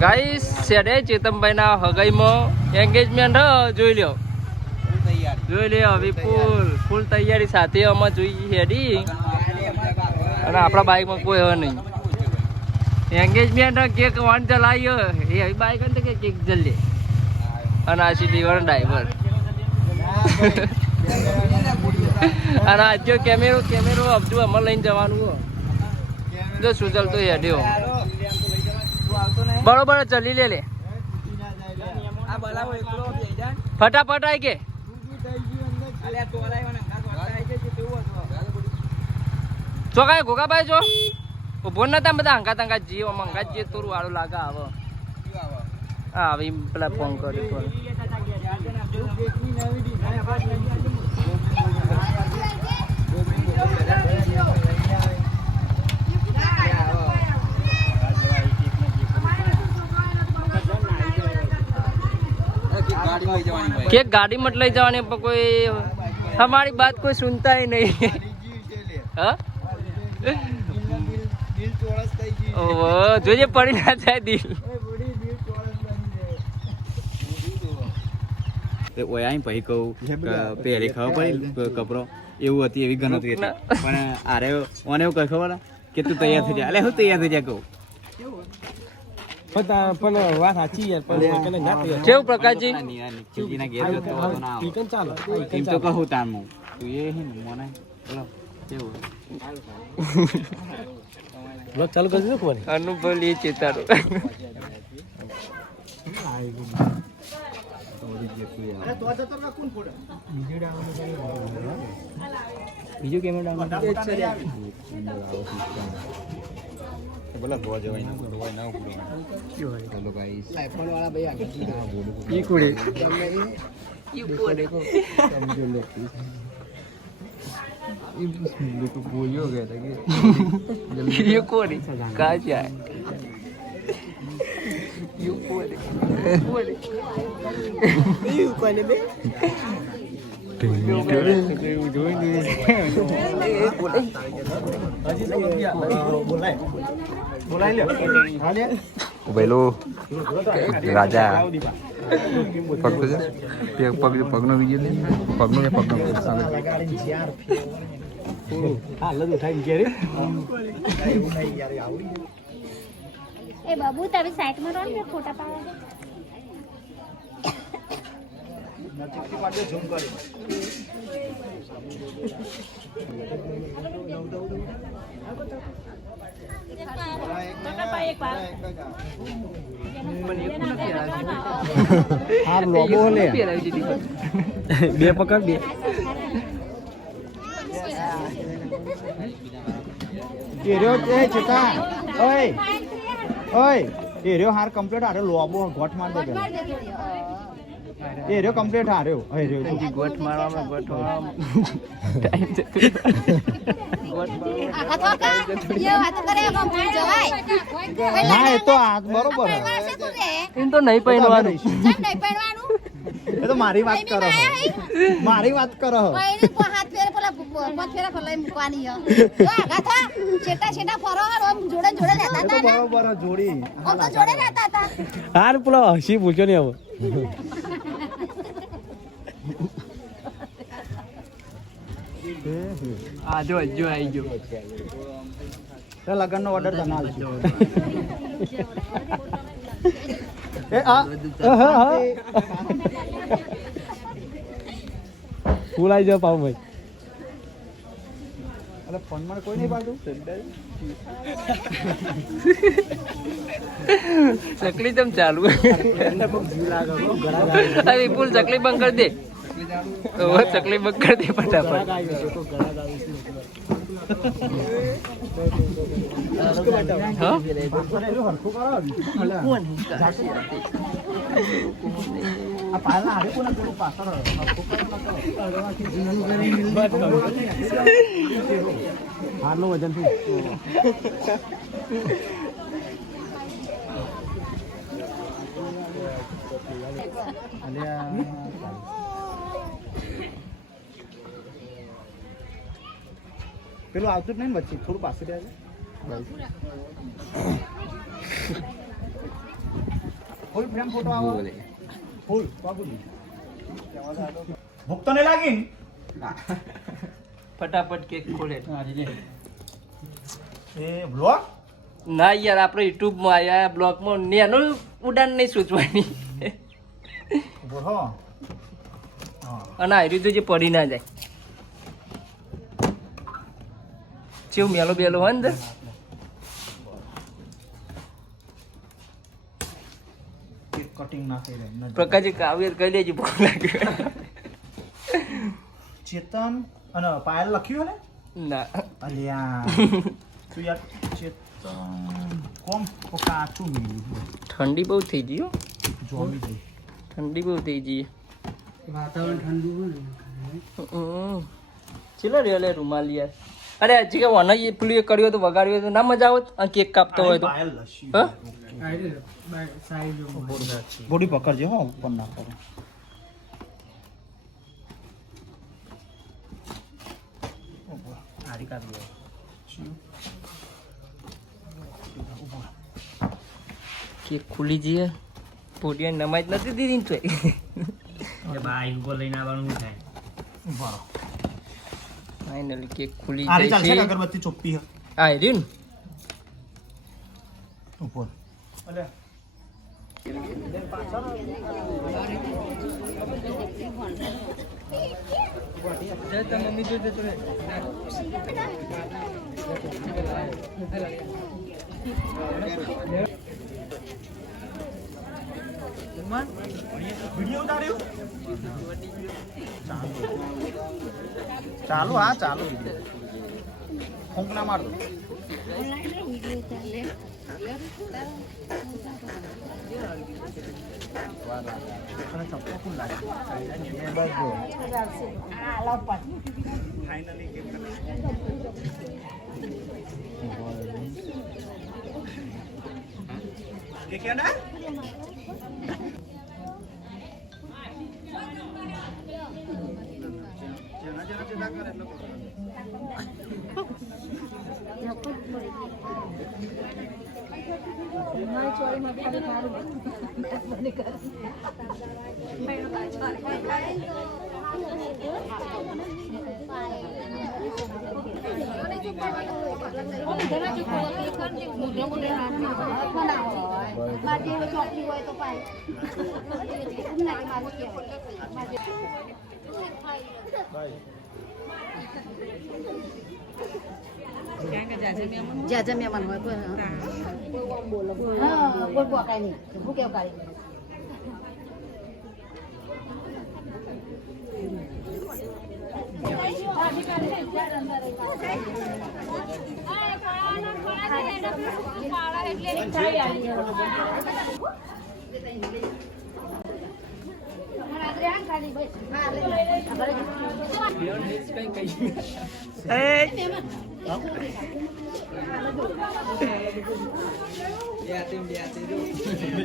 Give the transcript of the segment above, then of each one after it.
Guys સેડે Chetanbhai ના હગાઈમાં engagement જોઈ લ્યો. જોઈ લ્યો વિપુલ ફૂલ તૈયારી સાથે અમે જોઈ હેડી અને આપણા બાઈકમાં કોઈ હવે નહીં. એન્ગેજમેન્ટ કેક વાન ચલાવ્યો એ બાઈક કે કેક જલ્દી અને આશી દીવાનો ડ્રાઈવર અને આજે કેમેરો અબજુ અમારે લઈને જવાનું જો સુજલ તો હેડ્યો બરોબર ચલી લે ફટાફટ આવી કે ચોકાય ગોગાભાઈ જો ઉભો નતા બધા હંકા તંકા જીવ મંગા જે તોરું વાળું લાગે આવે હા હવે પેલા ફોન કર્યો केक गाड़ी मत ले जाने पर कोई हमारी बात कोई सुनता ही नहीं हाँ जो ये पड़ी ना जाए दिल ઓય આઈ પછી કહું પહેરી ખબર પડી કપડો એવું હતી એવી ગણતરી હતી પણ આરે ઓને એવું કઈ ખબર કે તું તૈયાર થઈ જા એટલે હું તૈયાર થઈ જા કહું પણ વાત સાચી યાર પણ ના તૈયાર કેવું પ્રકાશજી ચીજીના ઘેર જતો હતો ના આવે ચાલો એમ તો કહું તાર હું તું એ હે ને મને બોલો કેવું બ્લોગ ચાલુ કરી દો કોને અનુભવ લે ચેતારો બીજું કેમ ડાઉન બોલા ધોવા જવાય ના ધોવાય ના ઉપડો ચલો ગાઈસ આઈફોન વાળા ભાઈ આગળ ઈ કોડે ઈ કોડે સમજો લો ઈ લોકો બોલ્યો ગયા હતા કે ये कोड़ी कहाँ जाए ये कोड़ी ये कोड़ी में પેલો રાજા પગનો વિડીયો પગનો એ બાબુ તમે સાઈડમાં રહો ને ફોટા પાડવા બે પકડ બે એર્યો હાર કમ્પ્લીટ હારે લોબો ગોઠ માર દે એર્યો કમ્પ્લીટ હાર્યો એર્યો ગોઠ મારવામાં ટાઈમ ના એ તો આ બરોબર એમ તો નહીં પહેરવાનું એ તો મારી વાત કરો મારી વાત કરો બરોબર જોડી હાર પેલો હસી પૂછ્યો ને હવે આ જો આવી ગયો લગન નો ઓર્ડર તમે આલજો ફૂલ આવી જાવ પાવ ભાઈ અરે ફોન માં કોઈ નહીં પાડું ચકલી તમ ચાલુ વિપુલ ચકલી બંધ કરી દે ચકલી બંધ કરી દે ફટાફટ હારનું વજન થી પેલું આવતું જ નહીં ને વચ્ચે થોડું પાછું રહ્યા ફૂલ ફ્રેમ ફોટો આવે ફૂલ બાબુજી ભૂખ તો નહીં લાગી ફટાફટ કેક ખોલે એ બ્લોગ ના યાર આપણે યુટ્યુબ માં આયા બ્લોગ માં નેનો ઉડાન નહીં સૂચવાની બોલો અને આ રીતે જે પડી ના જાય ચેવ મેલો બેલો હોય ને કટિંગ ના થઈ રહી પ્રકાશજી કાવ્ય કહી દેજો ભૂખ લાગે ચેતન અને પાયલ લખ્યું ને ના અલ્યા તું યાર ચેતન કોમ કાચું મિલ્યું ઠંડી બહુ થઈ ગઈ હો જોમી ગઈ ઠંડી બહુ થઈ ગઈ વાતાવરણ ઠંડુ હોય ને ચલો રે લે રૂમાલ યાર અરે હજી કે વન પેલું એ કર્યો તો વગાડ્યો તો ના મજા આવત આ કેક કાપતો હોય તો પાયલ લસ્યું હા બોડી પકડજે હો ઉપર ના કરે આરી કાઢી કેક ખુલી જઈએ પોડિયા નમાજ નથી દીધી ને તો બાઈક ઉપર લઈને આવવાનું થાય ઉભા ફાઇનલી કેક ખુલી આરી જાય ચાલશે છે અગરબત્તી ચોપ્પી હે આ રહ્યું ને ઉપર અલે મમ્મી જોઈ તો વિડિયો ઉતાર્યો ચાલુ હા ચાલુ ફોંક ના મારતો જ્યાં મહેમાન હોય કોઈ કોઈ પોકાય નહીં શું કેવું કાઢી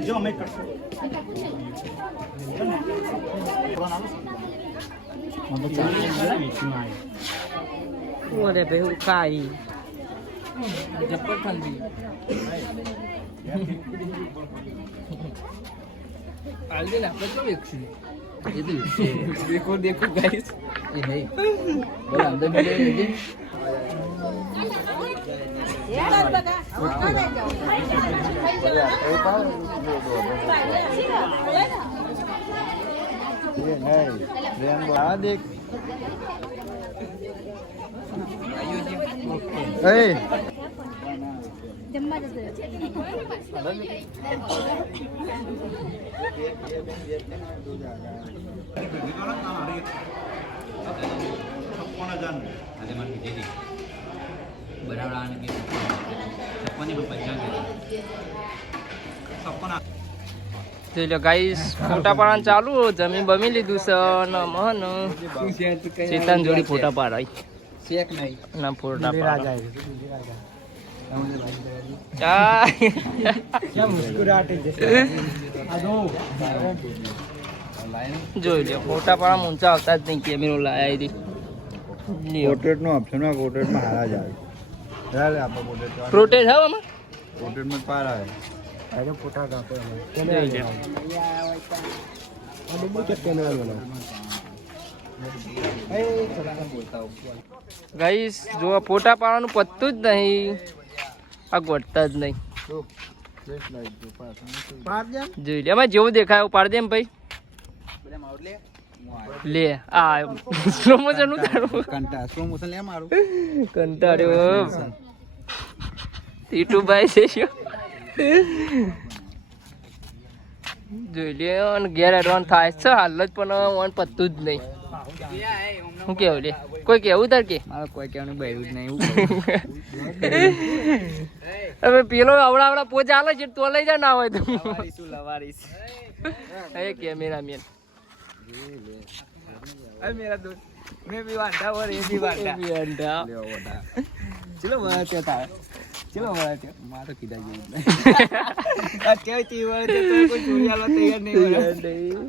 જો અમે કરશું અરે ભાઈ હું ખાઈ જબ્બર ઠંડી આલદે ને આપણે તો વેચશું એ તો દેખો દેખો ગાઈસ એ નહીં બોલ અંદર બોલે લેજે જમવા જતો જોઈ લો ગાઈસ ફોટા પાડવાનું ચાલુ જમી બમી લીધું છે અને મહન ચેતન જોડી ફોટા પાડાય શેક નહીં ના ફોટા પાડા જોઈ લો ફોટા પાડવા ઊંચા આવતા જ નહીં કેમેરો લાયા હતી પોર્ટ્રેટ નો ઓપ્શન માં પોર્ટ્રેટ માં હારા જ આવે ચાલે આપણે પોર્ટ્રેટ પ્રોટેજ હા આમાં પોર્ટ્રેટ માં પાર આવે આને ફોટા કાપે જોઈ લ્યો ગાઈસ જો આ ફોટા પાડવાનું પતતું જ નહીં આ ગોઠતા જ નહીં જોઈ લે એમાં જેવું દેખાય એવું પાડી દે એમ ભાઈ લે આ સ્લો મોશન ઉતારો કંટાળ્યો ટીટુભાઈ છે શું જોઈ લે અને ઘેર એડવાન્સ થાય છે હાલ જ પણ ઓન પતતું જ નહીં શું કેવું લે કોઈ કેવું તાર કે કોઈ કહેવાનું બહેરું જ નહીં હવે પેલો આવડા પોચ આલે છે તો લઈ જા ના હોય તો લવારીશ એ કેમેરામેન અરે મેરા દોસ્ત મેં भी वांटा और ये भी वांटा ले वांटा चलो बड़ा क्या था चलो बड़ा क्या मारो किधर गई क्या थी वाले तो कोई चोरी वाला तैयार नहीं हो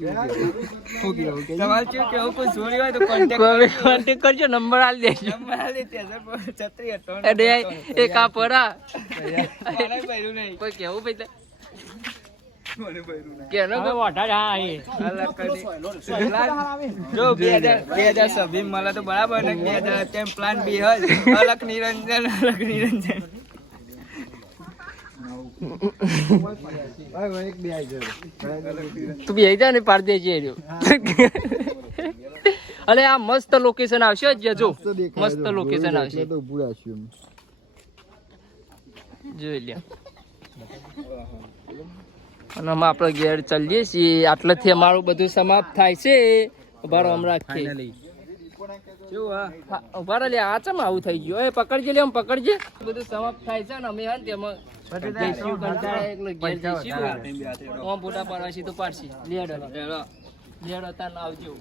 सवाल क्यों क्या कोई चोरी હોય તો કોન્ટેક્ટ કરજો નંબર આલ દેજો નંબર આલી તે છત્રી હતો અડે એક આ પડા મારે બહેરું નહીં કોઈ કેવું ભાઈ મને બહેરું નહીં કે નો વાટા હા એ અલગ કરી જો 2026 મળે તો બરાબર ને 2000 પ્લાન બી હોય અલગ નિરંજન તું બી જા ને પાડ દેજે રહ્યો અલે આ મસ્ત લોકેશન આવશે જ જો મસ્ત લોકેશન આવશે જોઈ લે અને અમે આપણે ઘેર ચાલીએ છીએ આટલેથી અમારું બધું સમાપ્ત થાય છે ઉભારો હમણાં રાખીએ ઉભારો લે આ ચમ આવું થઈ ગયું એ પકડજે લે આમ પકડજે બધું સમાપ્ત થાય છે ને અમે હા ને તેમાં જઈશું કંટાળે એટલે ઘેર જઈશું આમ ફોટા પાડવા છે તો પાડશી લેડો તાર આવજો